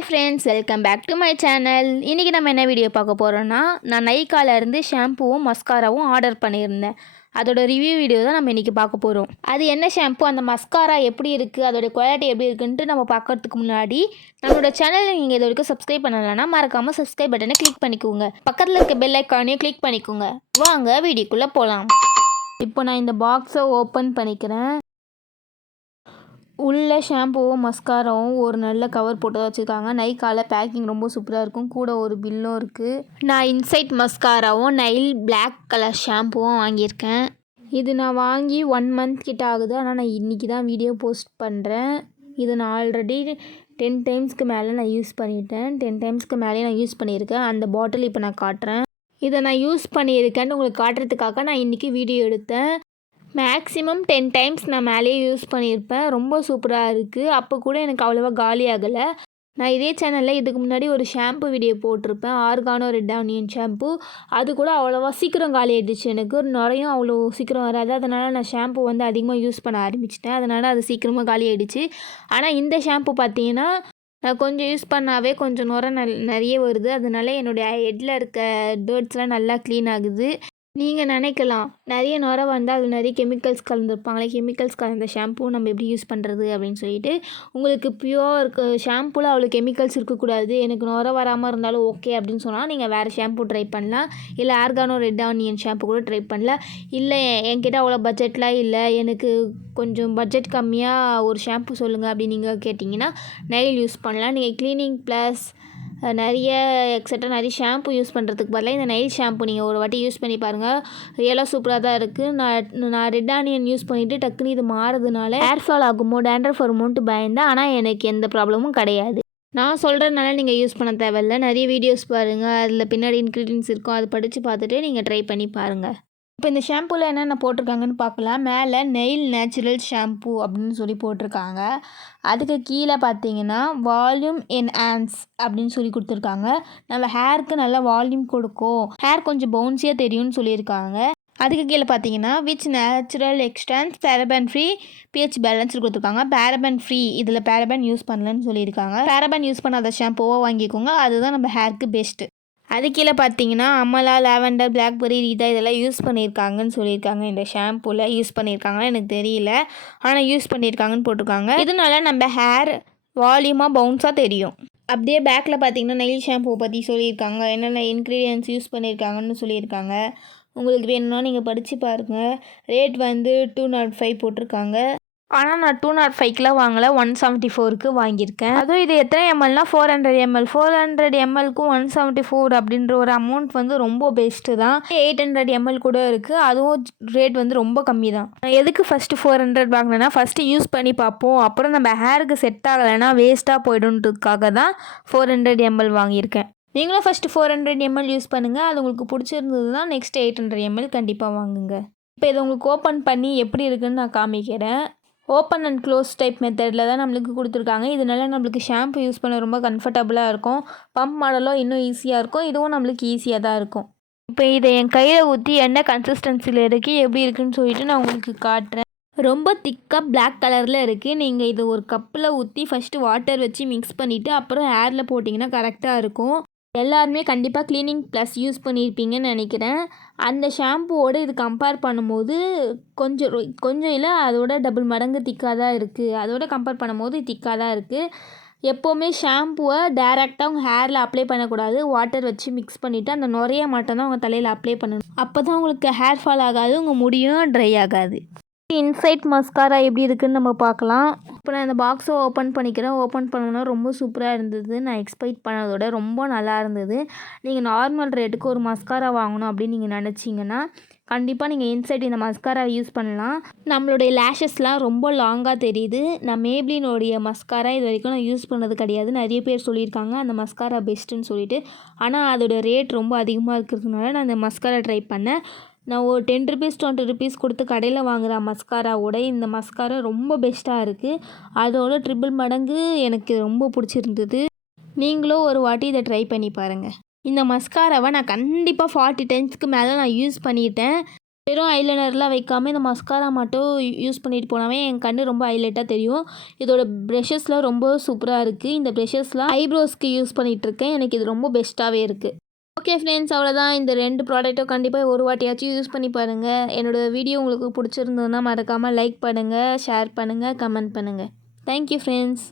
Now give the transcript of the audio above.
Hi friends, welcome back to my channel. இன்றைக்கி நம்ம என்ன வீடியோ பார்க்க போகிறோன்னா, நான் நைக்காலேருந்து ஷாம்புவும் மஸ்காராவும் ஆர்டர் பண்ணியிருந்தேன். அதோட ரிவ்யூ வீடியோ தான் நம்ம இன்றைக்கி பார்க்க போகிறோம். அது என்ன ஷாம்பு, அந்த மஸ்காரா எப்படி இருக்குது, அதோட குவாலிட்டி எப்படி இருக்குன்ட்டு நம்ம பார்க்கறதுக்கு முன்னாடி நம்மளோட சேனலை நீங்கள் இது வரைக்கும் சப்ஸ்கிரைப் பண்ணலைன்னா மறக்காமல் சப்ஸ்கிரைப் பட்டனை கிளிக் பண்ணிக்கோங்க. பக்கத்தில் இருக்க பெல் ஐக்கானையும் கிளிக் பண்ணிக்கோங்க. வாங்க வீடியோக்குள்ளே போகலாம். இப்போ நான் இந்த பாக்ஸை ஓப்பன் பண்ணிக்கிறேன். உள்ள ஷாம்புவும் மஸ்காராவும் ஒரு நல்ல கவர் போட்டு வச்சுருக்காங்க. நைக்கால பேக்கிங் ரொம்ப சூப்பராக இருக்கும். கூட ஒரு பில்லும் இருக்குது. நான் இன்சைட் மஸ்காராவும் நைல் பிளாக் கலர் ஷாம்புவும் வாங்கியிருக்கேன். இது நான் வாங்கி 1 மந்த் கிட்ட ஆகுது. ஆனால் நான் இன்றைக்கி தான் வீடியோ போஸ்ட் பண்ணுறேன். இது நான் ஆல்ரெடி 10 டைம்ஸ்க்கு மேலே நான் யூஸ் பண்ணிட்டேன். 10 டைம்ஸ்க்கு மேலே நான் யூஸ் பண்ணியிருக்கேன். அந்த பாட்டில் இப்போ நான் காட்டுறேன். இதை நான் யூஸ் பண்ணியிருக்கேன்னு உங்களுக்கு காட்டுறதுக்காக நான் இன்றைக்கி வீடியோ எடுத்தேன். மேக்ஸிமம் 10 டைம்ஸ் நான் மேலேயே யூஸ் பண்ணியிருப்பேன். ரொம்ப சூப்பராக இருக்குது. அப்போ கூட எனக்கு அவ்வளோவா காலி ஆகலை. நான் இதே சேனலில் இதுக்கு முன்னாடி ஒரு ஷாம்பு வீடியோ போட்டிருப்பேன், ஆர்கானோ ரெட் ஆனியன் ஷாம்பு. அது கூட அவ்வளோவா சீக்கிரம் காலி ஆகிடுச்சு. எனக்கு நுரையும் அவ்வளோ சீக்கிரம் வராது. அதனால் நான் ஷாம்பு வந்து அதிகமாக யூஸ் பண்ண ஆரம்பிச்சிட்டேன். அதனால் அது சீக்கிரமாக காலி ஆகிடுச்சு. ஆனால் இந்த ஷாம்பு பார்த்தீங்கன்னா நான் கொஞ்சம் யூஸ் பண்ணாவே கொஞ்சம் நுரை நிறைய வருது. அதனால என்னுடைய ஹெட்டில் இருக்க டர்ட்ஸ்லாம் நல்லா க்ளீன் ஆகுது. நீங்கள் நினைக்கலாம், நிறைய நுரை வந்தால் அதில் நிறைய கெமிக்கல்ஸ் கலந்துருப்பாங்களே, கெமிக்கல்ஸ் கலந்த ஷாம்பு நம்ம எப்படி யூஸ் பண்ணுறது அப்படின்னு சொல்லிட்டு. உங்களுக்கு பியூர் ஷாம்புவில் அவ்வளோ கெமிக்கல்ஸ் இருக்கக்கூடாது, எனக்கு நுரை வராமல் இருந்தாலும் ஓகே அப்படின்னு சொன்னால் நீங்கள் வேறு ஷாம்பு ட்ரை பண்ணலாம். இல்லை ஆர்கானோ ரெட் ஆனியன் ஷாம்பு கூட ட்ரை பண்ணலாம். இல்லை என்கிட்ட அவ்வளோ பட்ஜெட்லாம் இல்லை, எனக்கு கொஞ்சம் பட்ஜெட் கம்மியாக ஒரு ஷாம்பு சொல்லுங்கள் அப்படின்னு நீங்கள் கேட்டிங்கன்னா நைல் யூஸ் பண்ணலாம். நீங்கள் க்ளீனிங் ப்ளஸ் நிறைய எக்ஸட்ரா நிறைய ஷாம்பு யூஸ் பண்ணுறதுக்கு பதிலாக இந்த நைல் ஷாம்பு நீங்கள் ஒரு வாட்டி யூஸ் பண்ணி பாருங்கள். ரியலாக சூப்பராக தான் இருக்குது. நான் ரெட் ஆனியன் யூஸ் பண்ணிவிட்டு டக்குன்னு இது மாறதுனால ஹேர் ஃபால் ஆகுமோ டேண்ட்ரஃப் வருமோன்ட்டு பயந்தேன். ஆனால் எனக்கு எந்த ப்ராப்ளமும் கிடையாது. நான் சொல்கிறதுனால நீங்கள் யூஸ் பண்ண தேவையில்லை. நிறைய வீடியோஸ் பாருங்கள், அதில் பின்னாடி இன்க்ரீடியன்ஸ் இருக்கும், அதை படித்து பார்த்துட்டு நீங்கள் ட்ரை பண்ணி பாருங்கள். இப்போ இந்த ஷாம்புவில் என்னென்ன போட்டிருக்காங்கன்னு பார்க்கலாம். மேலே நெயில் நேச்சுரல் ஷாம்பு அப்படின்னு சொல்லி போட்டிருக்காங்க. அதுக்கு கீழே பார்த்தீங்கன்னா வால்யூம் என்ஹான்ஸ் அப்படின்னு சொல்லி கொடுத்துருக்காங்க. நம்ம ஹேருக்கு நல்லா வால்யூம் கொடுக்கும், ஹேர் கொஞ்சம் பவுன்ஸியாக தெரியும்னு சொல்லியிருக்காங்க. அதுக்கு கீழே பார்த்தீங்கன்னா which natural extracts paraben free pH balance கொடுத்துருக்காங்க. பேரபன் ஃப்ரீ, இதில் பேரபன் யூஸ் பண்ணலன்னு சொல்லியிருக்காங்க. பேரபன் யூஸ் பண்ணாத ஷாம்புவாக வாங்கிக்கோங்க, அதுதான் நம்ம ஹேருக்கு பெஸ்ட்டு. அது கீழே பார்த்தீங்கன்னா அமலா, லாவெண்டர், பிளாக்பெர்ரி, ரீதா இதெல்லாம் யூஸ் பண்ணியிருக்காங்கன்னு சொல்லியிருக்காங்க. இந்த ஷாம்புவில் யூஸ் பண்ணியிருக்காங்கன்னு எனக்கு தெரியல, ஆனால் யூஸ் பண்ணியிருக்காங்கன்னு போட்டிருக்காங்க. இதனால நம்ம ஹேர் வால்யூமாக பவுன்ஸாக தெரியும். அப்படியே பேக்கில் பார்த்தீங்கன்னா நெயில் ஷாம்பு பற்றி சொல்லியிருக்காங்க, என்னென்ன இன்க்ரீடியன்ட்ஸ் யூஸ் பண்ணியிருக்காங்கன்னு சொல்லியிருக்காங்க. உங்களுக்கு வேணும்னா நீங்கள் படித்து பாருங்கள். ரேட் வந்து 205 போட்டிருக்காங்க. ஆனால் நான் 205க்குலாம் வாங்கலை, 174க்கு வாங்கியிருக்கேன். அதுவும் இது எத்தனை எம்எல்னா 400 ml. 400 mlக்கும் 174 அப்படின்ற ஒரு அமௌண்ட் வந்து ரொம்ப பெஸ்ட்டு தான். 800 ml கூட இருக்குது, அதுவும் ரேட் வந்து ரொம்ப கம்மி தான். நான் எதுக்கு ஃபஸ்ட்டு 400 வாங்கினேன்னா, ஃபஸ்ட்டு யூஸ் பண்ணி பார்ப்போம், அப்புறம் நம்ம ஹேருக்கு செட் ஆகலைன்னா வேஸ்ட்டாக போய்டுன்றதுக்காக தான் 400 ml வாங்கியிருக்கேன். நீங்களும் ஃபஸ்ட்டு 400 ml யூஸ் பண்ணுங்கள். அது உங்களுக்கு பிடிச்சிருந்தது தான் நெக்ஸ்ட் 800 ml கண்டிப்பாக வாங்குங்க. இப்போ இதை உங்களுக்கு ஓப்பன் பண்ணி எப்படி இருக்குதுன்னு நான் காமிக்கிறேன். ஓப்பன் அண்ட் க்ளோஸ் டைப் மெத்தடில் தான் நம்மளுக்கு கொடுத்துருக்காங்க. இதனால நம்மளுக்கு ஷாம்பு யூஸ் பண்ண ரொம்ப கம்ஃபர்டபுளாக இருக்கும். பம்ப் மாடலும் இன்னும் ஈஸியாக இருக்கும். இதுவும் நம்மளுக்கு ஈஸியாக தான் இருக்கும். இப்போ இதை என் கையில் ஊற்றி என்ன கன்சிஸ்டன்சியில் இருக்குது, எப்படி இருக்குதுன்னு சொல்லிட்டு நான் உங்களுக்கு காட்டுறேன். ரொம்ப திக்காக பிளாக் கலரில் இருக்குது. நீங்கள் இது ஒரு கப்பில் ஊற்றி ஃபஸ்ட்டு வாட்டர் வச்சு மிக்ஸ் பண்ணிவிட்டு அப்புறம் ஹேரில் போட்டிங்கன்னா கரெக்டாக இருக்கும். எல்லாருமே கண்டிப்பாக க்ளீனிங் ப்ளஸ் யூஸ் பண்ணியிருப்பீங்கன்னு நினைக்கிறேன். அந்த ஷாம்புவோடு இது கம்பேர் பண்ணும்போது கொஞ்சம் இல்லை, அதோட டபுள் மடங்கு திக்காக தான் இருக்குது. அதோட கம்பேர் பண்ணும்போது திக்காக தான் இருக்குது. எப்போவுமே ஷாம்புவை டேரெக்டாக உங்கள் ஹேரில் அப்ளை பண்ணக்கூடாது. வாட்டர் வச்சு மிக்ஸ் பண்ணிவிட்டு அந்த நுரைய மட்டும்தான் உங்கள் தலையில் அப்ளை பண்ணணும். அப்போ தான் உங்களுக்கு ஹேர் ஃபால் ஆகாது, உங்கள் முடியும் ட்ரை ஆகாது. இன்சைட் மஸ்காரா எப்படி இருக்குதுன்னு நம்ம பார்க்கலாம். இப்போ நான் இந்த பாக்ஸை ஓப்பன் பண்ணிக்கிறேன். ஓப்பன் பண்ணோன்னா ரொம்ப சூப்பராக இருந்தது. நான் எக்ஸ்பெக்ட் பண்ணதோட ரொம்ப நல்லா இருந்தது. நீங்கள் நார்மல் ரேட்டுக்கு ஒரு மஸ்காரா வாங்கணும் அப்படின்னு நீங்கள் நினச்சிங்கன்னா கண்டிப்பாக நீங்கள் இன்சைட் இந்த மஸ்காரா யூஸ் பண்ணலாம். நம்மளுடைய லேஷஸ்லாம் ரொம்ப லாங்காக தெரியுது. நான் மேப்ளினோடைய மஸ்காரா இது வரைக்கும் நான் யூஸ் பண்ணது கிடையாது. நிறைய பேர் சொல்லியிருக்காங்க அந்த மஸ்காரா பெஸ்ட்டுன்னு சொல்லிட்டு. ஆனால் அதோடய ரேட் ரொம்ப அதிகமாக இருக்கிறதுனால நான் இந்த மஸ்காரா ட்ரை பண்ணேன். நான் ஒரு 10 rupees 20 rupees கொடுத்து கடையில் வாங்குகிற மஸ்காராவோட இந்த மஸ்காரா ரொம்ப பெஸ்ட்டாக இருக்குது. அதோட ட்ரிபிள் மடங்கு எனக்கு ரொம்ப பிடிச்சிருந்தது. நீங்களும் ஒரு வாட்டி இதை ட்ரை பண்ணி பாருங்கள். இந்த மஸ்காராவை நான் கண்டிப்பாக 40 டைம்ஸ்க்கு மேலே நான் யூஸ் பண்ணிட்டேன். வெறும் ஐலைனர்லாம் வைக்காமல் இந்த மஸ்காரா மட்டும் யூஸ் பண்ணிட்டு போனாவே என் கண்ணு ரொம்ப ஹைலைட்டாக தெரியும். இதோட ப்ரெஷஸ்லாம் ரொம்ப சூப்பராக இருக்குது. இந்த ப்ரெஷஸ்லாம் ஐப்ரோஸ்க்கு யூஸ் பண்ணிகிட்ருக்கேன். எனக்கு இது ரொம்ப பெஸ்ட்டாகவே இருக்குது. ஓகே ஃப்ரெண்ட்ஸ், அவ்வளோதான். இந்த 2 ப்ராடக்ட்டும் கண்டிப்பாக ஒரு வாட்டியாச்சும் யூஸ் பண்ணி பாருங்கள். என்னோடய வீடியோ உங்களுக்கு பிடிச்சிருந்ததுன்னா மறக்காமல் லைக் பண்ணுங்கள், ஷேர் பண்ணுங்கள், கமெண்ட் பண்ணுங்கள். Thank you friends.